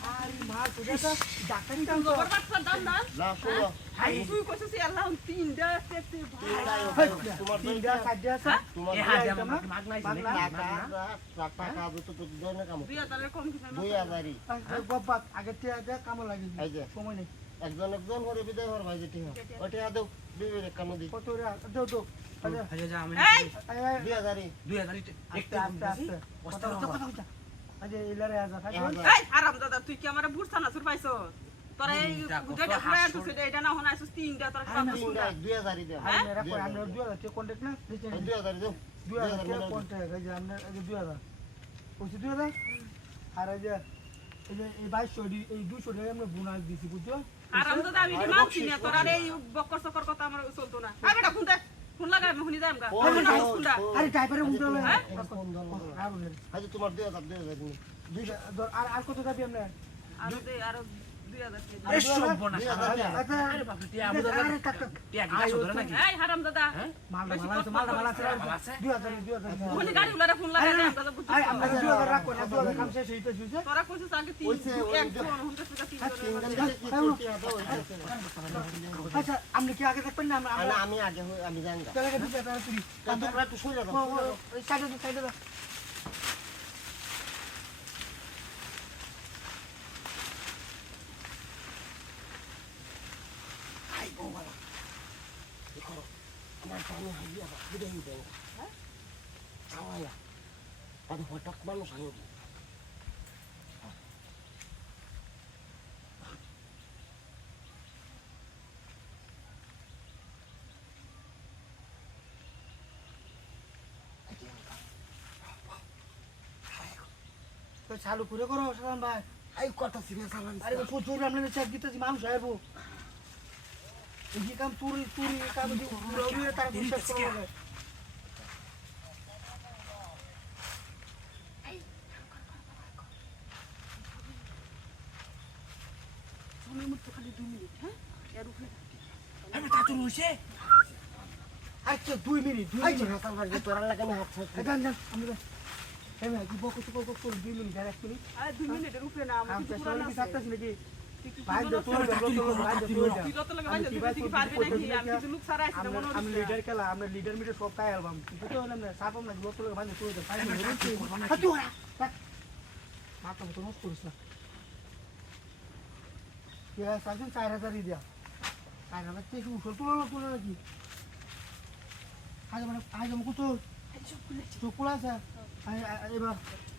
হ্যাঁ আবার এমন করছ কে কুকু করছ কে দেখ হাই ভাই মারলো রে তো আরে মার তো দেখো ডাক্তারি কাম তো গোবর বাচ্চা দাম না না শুনো। হাই তুই কইছিস আল্লাহ তিন দে তেতে ভাই। তোমার তিনটা চারটা আছে। তোমার এ হাত দিয়ে আমাকে মাগ নাই ছিল টাকা টাকা আবে তো তোর ধরনের কাম দুই হাজারের কম কিছু না দুই হাজারই। গব্বা আগে টিয়া দে কামো লাগি এই যে। সময় নেই। একজন একজন করে বিদায় হওয়ার ভাই যে টেহা ওই দেও দুই বের কাম দি কত রে? দাও দাও। আরে এই! এই দুই হাজারই। আস্তে আস্তে আস্তে। কথা কথা। কথা কথা আরে ইলারে আজা থাকো এই আরাম দাদা তুই কি আমারে বুড়ছা না সুর পাইছো? তোরা এই যেটা ঘুরে আনছিস এটা না হনা আইছিস তিনটা তোরা আমরা হাজার কন্টাক্ট না? এই কন্টাক্ট যে আমরা এই আর এই যে এই যে এই বাইশশো এই- এই দুশো টাকা আমরা বোনাস দিছি বুঝছ? আরাম দাদা আমি এটা মানছি না তোরা এই বক্কর সকর কথা আমার চলতো না। আরে বেটা ফোন দে। ফোন লাগা আমি শুনি যাম গা দাও, আরে ড্রাইভারে হ্যাঁ? ফোন দাও আর বলেন। আজ তোমার হাজার নি দুইটা ধর, আর আর কত দাবি আমরা? আর দে আর 2000 টাকা আরে দুই হাজার দেও। আচ্ছা আরে টাক টাক এই হারাম দাদা মালটা মালা আছে মালটা মালা আছে দুই হাজার দুই হাজার উনি গাড়ি উলারে ফোন লাগা দে দাদা বুঝছিস আরে আমরা দুই হাজার রাখো না দুই হাজার কাম শেষ হইতে শুইছে তোরা কইছিস আগে তিন ওইছে, ওই এক যে- ফোন হুনতে সুদা তিন তিন জন দিন কি তোর টেহা দাও ওই যে। আচ্ছা আপনি কি আগে দেখবেন না আমি আগে আমি জানি না চলে গেছি টাকা তুই তোমরা একটু সরে যাও সরে যাও। সাইডে দাও সাইডে দাও আই বাবা দেখো আমার স্বামী হাইয়া বিদায় নিতে হ্যাঁ আওয়ালা ಅದು হঠাৎ মানুষ আনবি তো চালু করে করো সালাম ভাই। আই কত সিরিয়াস আরে প্রচুর আমরা চেক দিতেছি মানুষ আইবো। সময় মতো খালি 2 মিনিট হ্যাঁ? এর উপরে আচ্ছা দুই মিনিট দুই মিনিট। হাসান ভাই তোরা লাগে আমি হাত ছাড়ছি এই যান যান এই ভাই কি বকো তো বকো দুই মিনিট আর এক মিনিট। আরে 2 মিনিটের উপরে না আমি শেষ পুরো না আমরা মনে আমরা চার হাজারই দিয়া। চার হাজার থেকে উঠল তুলো না তুলো নাকি? আজ মানে আজ আমাকে তো চোখ খোলা আছে? এবার